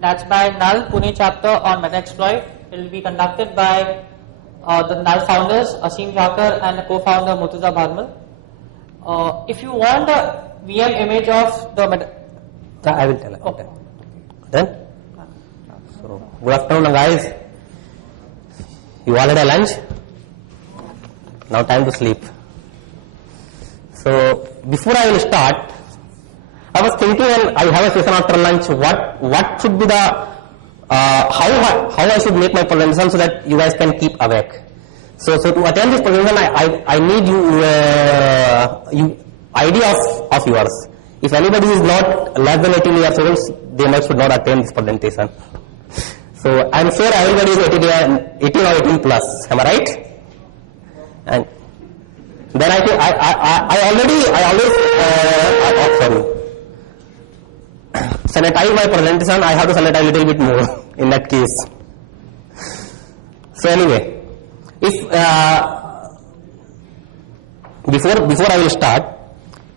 That's by Null Pune chapter on Metasploit. It will be conducted by the Null founders Aseem, Jhakar and the co-founder Murtuja, Bharmal. If you want the VM image of the I will tell. Okay. Then? So, good afternoon guys. You all had a lunch? Now time to sleep. So, before I will start, I was thinking when I have a session after lunch, what should be the, how I should make my presentation so that you guys can keep awake. So to attend this presentation, I need you idea of yours. If anybody is not less than 18 years old, they should not attend this presentation. So I'm sure everybody is 18 or 18 plus. Am I right? And then I think I always sanitize my presentation. I have to sanitize a little bit more in that case. So anyway, if before I will start,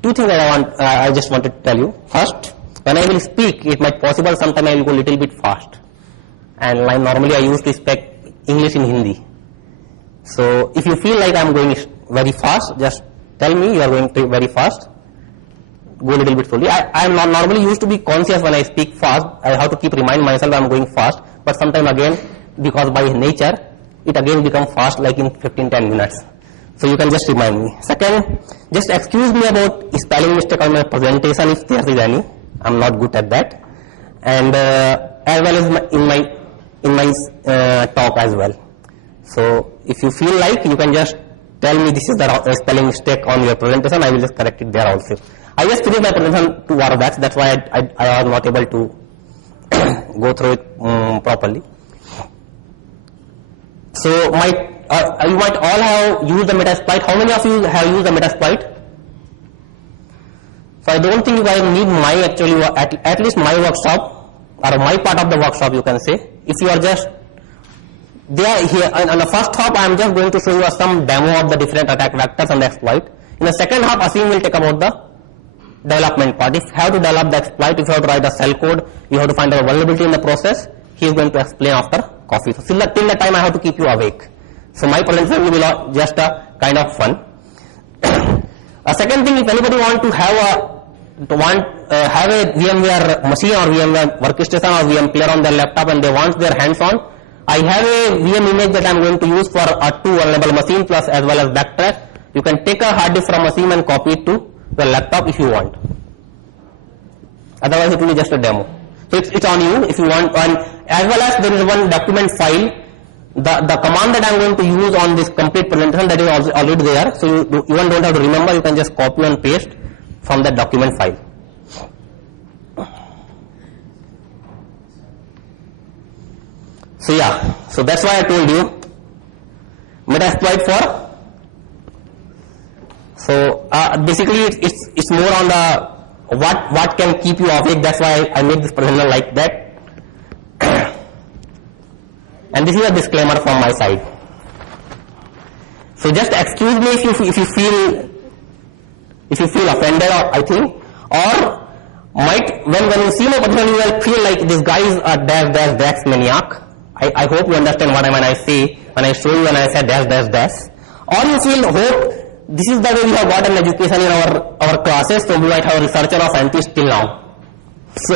two things I just wanted to tell you. First, when I will speak, it might possible sometime I will go a little bit fast, and like normally I used to speak English in Hindi. So if you feel like I am going very fast, just tell me you are going very fast. Go a little bit slowly. I am not normally used to be conscious when I speak fast. I have to keep remind myself I am going fast, but sometime again, because by nature, it again become fast like in 15-10 minutes. So you can just remind me. Second, just excuse me about spelling mistake on my presentation if there is any. I am not good at that. And as well as in my talk as well. So if you feel like, you can just tell me this is the spelling mistake on your presentation, I will just correct it there also. I just finished my presentation 2 hours back, that's why I was not able to go through it properly. So you might all have used the Metasploit. How many of you have used the Metasploit? So I don't think you guys need my actually at least my workshop or my part of the workshop, you can say. If you are just there here on the first half, I am just going to show you some demo of the different attack vectors and the exploit. In the second half, Aseem will talk about the development part. If you have to develop the exploit, if you have to write the shell code, you have to find a vulnerability in the process. He is going to explain after coffee. So till that time, I have to keep you awake. So my presentation will be just a kind of fun. A second thing, if anybody want to have a VMware machine or VMware workstation or VM player on their laptop and they want their hands on, I have a VM image that I am going to use for a 2 vulnerable machine plus as well as backtrack. You can take a hard disk from Aseem and copy it to your laptop if you want. Otherwise, it will be just a demo. So it's on you if you want. And as well as there is one document file. The command that I am going to use on this complete presentation, that is already there. So you even don't have to remember. You can just copy and paste from that document file. So yeah, so that's why I told you Metasploit for. So basically it's more on the what can keep you awake. That's why I made this presentation like that. And this is a disclaimer from my side. So just excuse me if you feel offended, or I think, or might when you see my presentation you will feel like this guy is a dash maniac. I hope you understand what I say when I show you when I say dash. Or you feel hope this is the way we have got an education in our classes, so we might have a researcher or scientist till now. So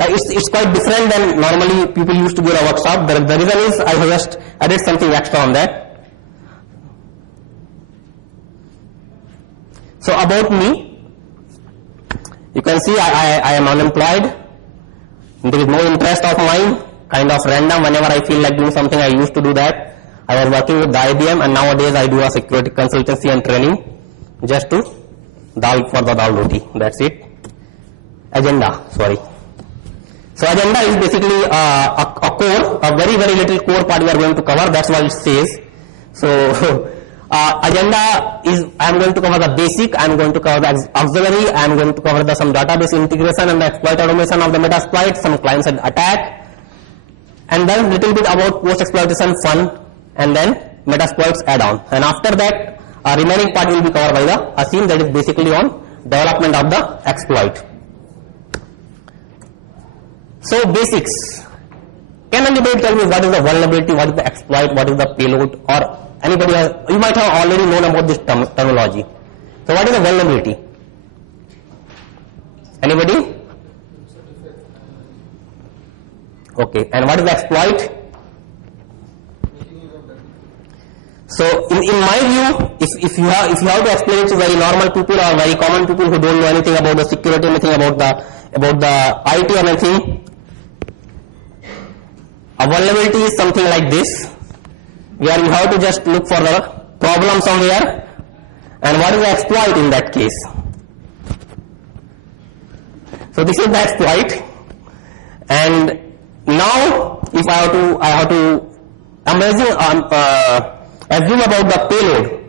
it's quite different than normally people used to go to a workshop. The reason is I have just added something extra on that. So about me, you can see I am unemployed. There is no interest of mine, kind of random. Whenever I feel like doing something, I used to do that. I was working with the IBM, and nowadays I do a security consultancy and training just to for the dal roti. That's it. Agenda, sorry. So agenda is basically a core, a very little core part we are going to cover. That's what it says. So agenda is I am going to cover the basic, I am going to cover the auxiliary, I am going to cover some database integration and the exploit automation of the Metasploit, some client side attack, and then little bit about post exploitation fun, and then Metasploit's add-on. And after that, remaining part will be covered by the Aseem, that is basically on development of the exploit. So basics. Can anybody tell me what is the vulnerability, what is the exploit, what is the payload, or anybody else? You might have already known about this terminology. So what is the vulnerability? Anybody? Okay, and what is the exploit? So in my view, if you have to explain it to very normal people or very common people who don't know anything about the security, anything about the IT or anything, a vulnerability is something like this, where you have to just look for the problem somewhere, and what is the exploit in that case? So this is the exploit, and now if I have to assume about the payload.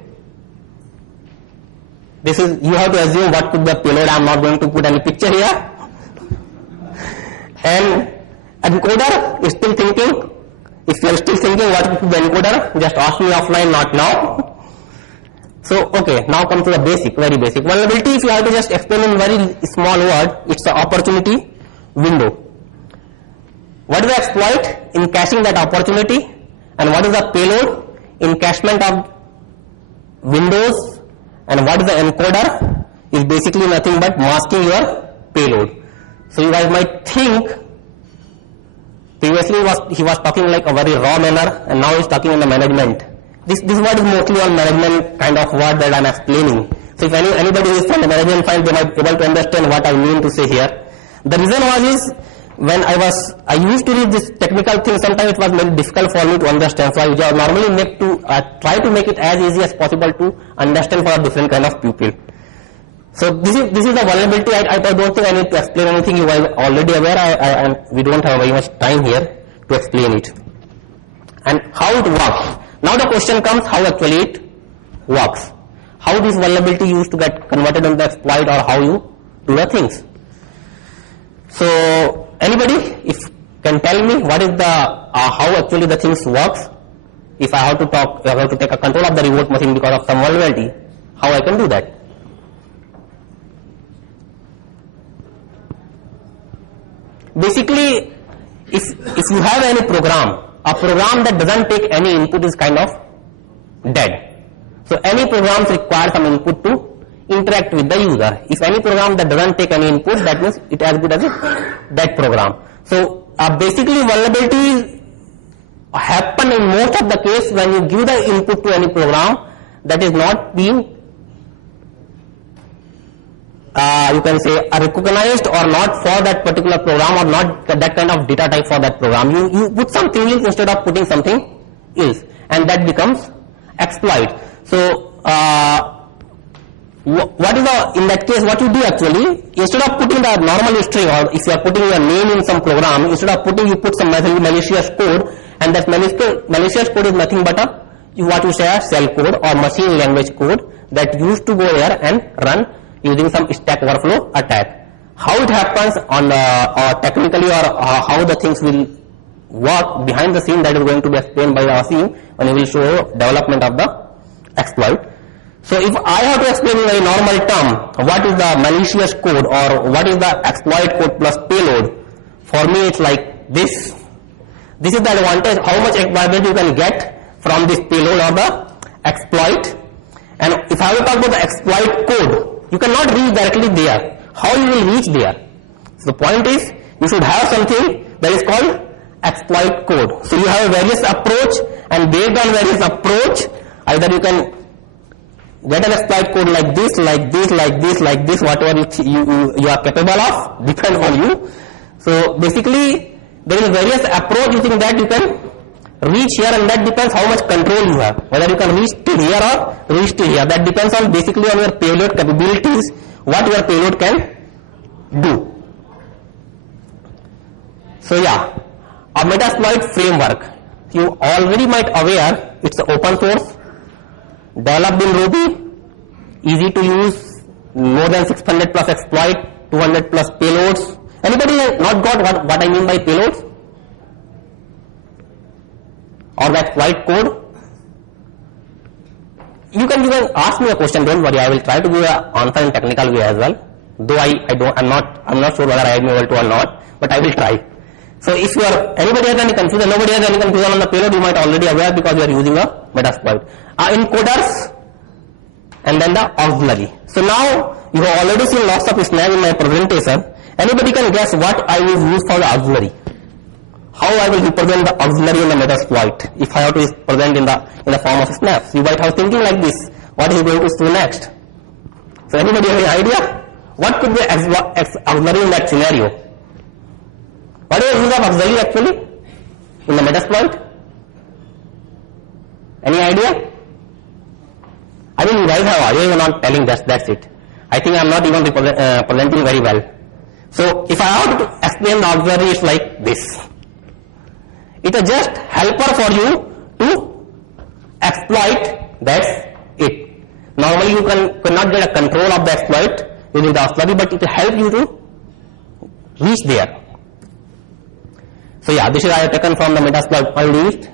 This is, you have to assume what could be the payload. I am not going to put any picture here. And encoder is still thinking. If you are still thinking what could be the encoder, just ask me offline, not now. So okay, now come to the basic, very basic. Vulnerability, if you have to just explain in very small word, it's the opportunity window. What is the exploit? In caching that opportunity. And what is the payload? In cachement of windows. And what is the encoder? Is basically nothing but masking your payload. So you guys might think, previously he was talking like a very raw manner, and now he's talking in the management. This word is mostly on management kind of word that I'm explaining. So if anybody is from the management field, they might be able to understand what I mean to say here. The reason was when I used to read this technical thing, sometimes it was very difficult for me to understand. So I normally try to make it as easy as possible to understand for a different kind of people. So this is the vulnerability. I don't think I need to explain anything. You are already aware, and we don't have very much time here to explain it. And how it works. Now the question comes, how actually it works. How this vulnerability used to get converted into exploit, or how you do the things. So anybody, if can tell me what is the how actually the things works? If I have to take a control of the remote machine because of some vulnerability, how I can do that? Basically, if you have any program, a program that doesn't take any input is kind of dead. So any programs require some input to interact with the user. If any program that doesn't take any input, that means it as good as a dead program. So basically vulnerabilities happen in most of the case when you give the input to any program that is not being you can say recognized or not for that particular program, or not that kind of data type for that program. You put something else instead of putting something else, and that becomes exploit. So what is in that case what you do actually, instead of putting the normal string, or if you are putting your name in some program, instead of putting, you put some malicious code, and that malicious code is nothing but what you say a shell code or machine language code that used to go there and run using some Stack Overflow attack. How it happens on technically, or how the things will work behind the scene, that is going to be explained by Aseem when he will show development of the exploit. So if I have to explain in a normal term what is the malicious code or what is the exploit code plus payload, for me it's like this. This is the advantage, how much exploit you can get from this payload or the exploit. And if I will talk about the exploit code, you cannot reach directly there. How you will reach there? So the point is, you should have something that is called exploit code. So you have a various approach, and based on various approach, either you can get an exploit code like this, like this, like this, like this, whatever you are capable of, depends on you. So basically, there is various approach using that you can reach here, and that depends how much control you have, whether you can reach to here or reach to here. That depends on basically on your payload capabilities, what your payload can do. So yeah, a Metasploit framework, you already might aware, it's open source, developed in Ruby, easy to use, more than 600 plus exploit, 200 plus payloads. Anybody not got what I mean by payloads? Or the exploit code? You can ask me a question, don't worry, I will try to give an answer in technical way as well. Though I'm not sure whether I am able to or not, but I will try. So if you are, anybody has any confusion, nobody has any confusion on the payload, you might already aware because you are using a Metasploit. Encoders and then the auxiliary. So now you have already seen lots of snags in my presentation. Anybody can guess what I will use for the auxiliary? How I will represent the auxiliary in the Metasploit if I have to present in the form of snaps. You might have thinking like this, what is going to do next? So anybody have any idea? What could be auxiliary in that scenario? What is the use of auxiliary actually in the Metasploit? Any idea? I mean, you guys have idea, you are not telling that's it. I think I am not even presenting very well. So if I have to explain the auxiliary, it's like this. It is just helper for you to exploit, that's it. Normally you cannot get a control of the exploit using the auxiliary, but it will help you to reach there. So yeah, this is I have taken from the Metasploit list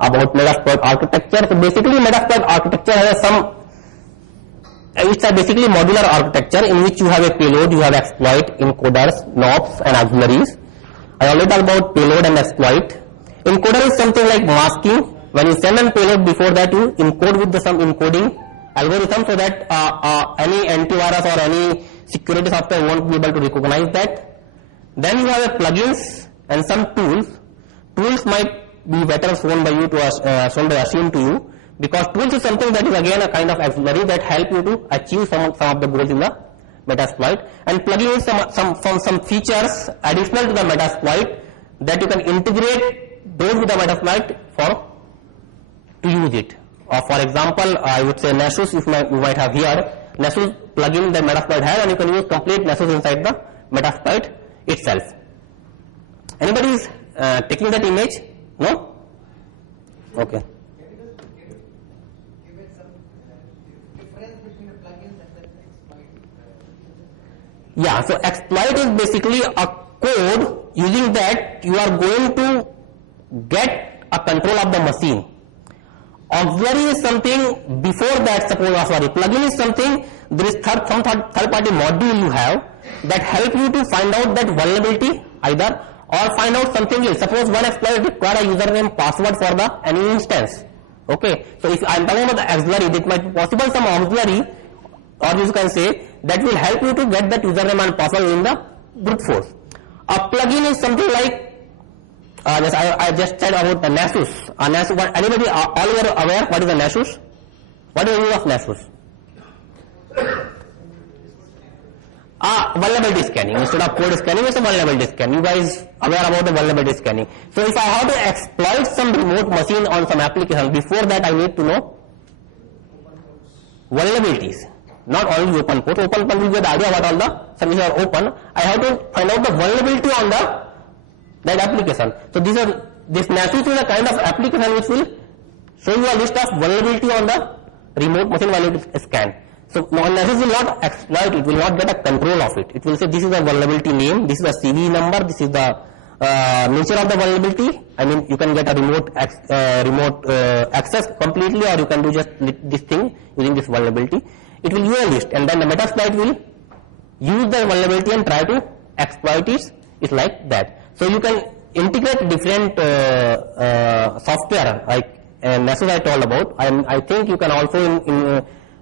about Metasploit architecture. So basically Metasploit architecture has some, it's a basically modular architecture in which you have a payload, you have exploit, encoders, knobs and auxiliaries. I already talked about payload and exploit. Encoder is something like masking. When you send a payload, before that you encode with some encoding algorithm so that any antivirus or any security software won't be able to recognize that. Then you have a plugins and some tools. Tools might be better shown by Aseem to you, because tools is something that is again a kind of auxiliary that help you to achieve some of the goals in the Metasploit. And plugin is some features additional to the Metasploit that you can integrate those with the Metasploit to use it. For example, I would say Nessus, you might have heard Nessus plugin that Metasploit has, and you can use complete Nessus inside the Metasploit itself. Anybody is taking that image? No? Okay. Yeah, so exploit is basically a code using that you are going to get a control of the machine. Auxiliary is something before that, plugin is something, there is some third party module you have that help you to find out that vulnerability either or find out something else. Suppose one exploit require a username password for any instance. Okay, so if I am talking about the auxiliary, that might be possible some auxiliary, or you can say that will help you to get that username and password in the brute force. A plugin is something like I just said about the Nessus. Anybody all you are aware what is the Nessus? What is the meaning of Nessus? Vulnerability scanning. Instead of code scanning, it's a vulnerability scan. You guys aware about the vulnerability scanning. So if I have to exploit some remote machine on some application, before that I need to know vulnerabilities. Not only open port. Open port will get the idea what all the services are open. I have to find out the vulnerability on that application. So this Nessus is a kind of application which will show you a list of vulnerability on the remote machine while it scan. So Nessus will not exploit it, will not get a control of it. It will say this is a vulnerability name, this is a CV number, this is the nature of the vulnerability. I mean, you can get a remote access completely, or you can do just this thing using this vulnerability. It will use a list, and then the Metasploit will use the vulnerability and try to exploit it. It's like that. So you can integrate different software like Nessus I told about. I think you can also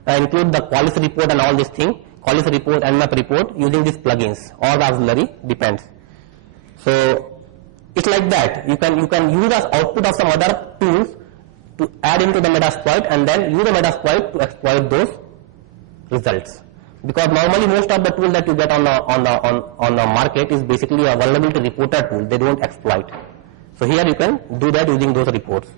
include the Qualys report and all this thing, Qualys report, Nmap report using these plugins or the auxiliary, depends. So it's like that. You can use as output of some other tools to add into the Metasploit, and then use the Metasploit to exploit those results. Because normally most of the tools that you get on the market is basically a vulnerability reporter tool. They don't exploit. So here you can do that using those reports.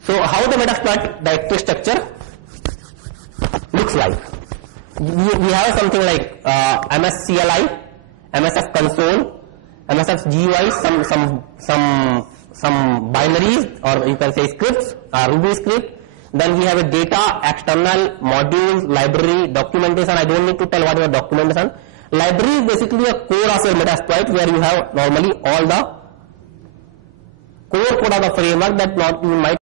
So how the Metasploit directory structure looks like? We have something like MSCLI, MSF console, MSF GUI, some binaries, or you can say scripts, Ruby script. Then we have a data, external, modules, library, documentation. I don't need to tell what is the documentation. Library is basically a core of your Metasploit, where you have normally all the core code of the framework that you might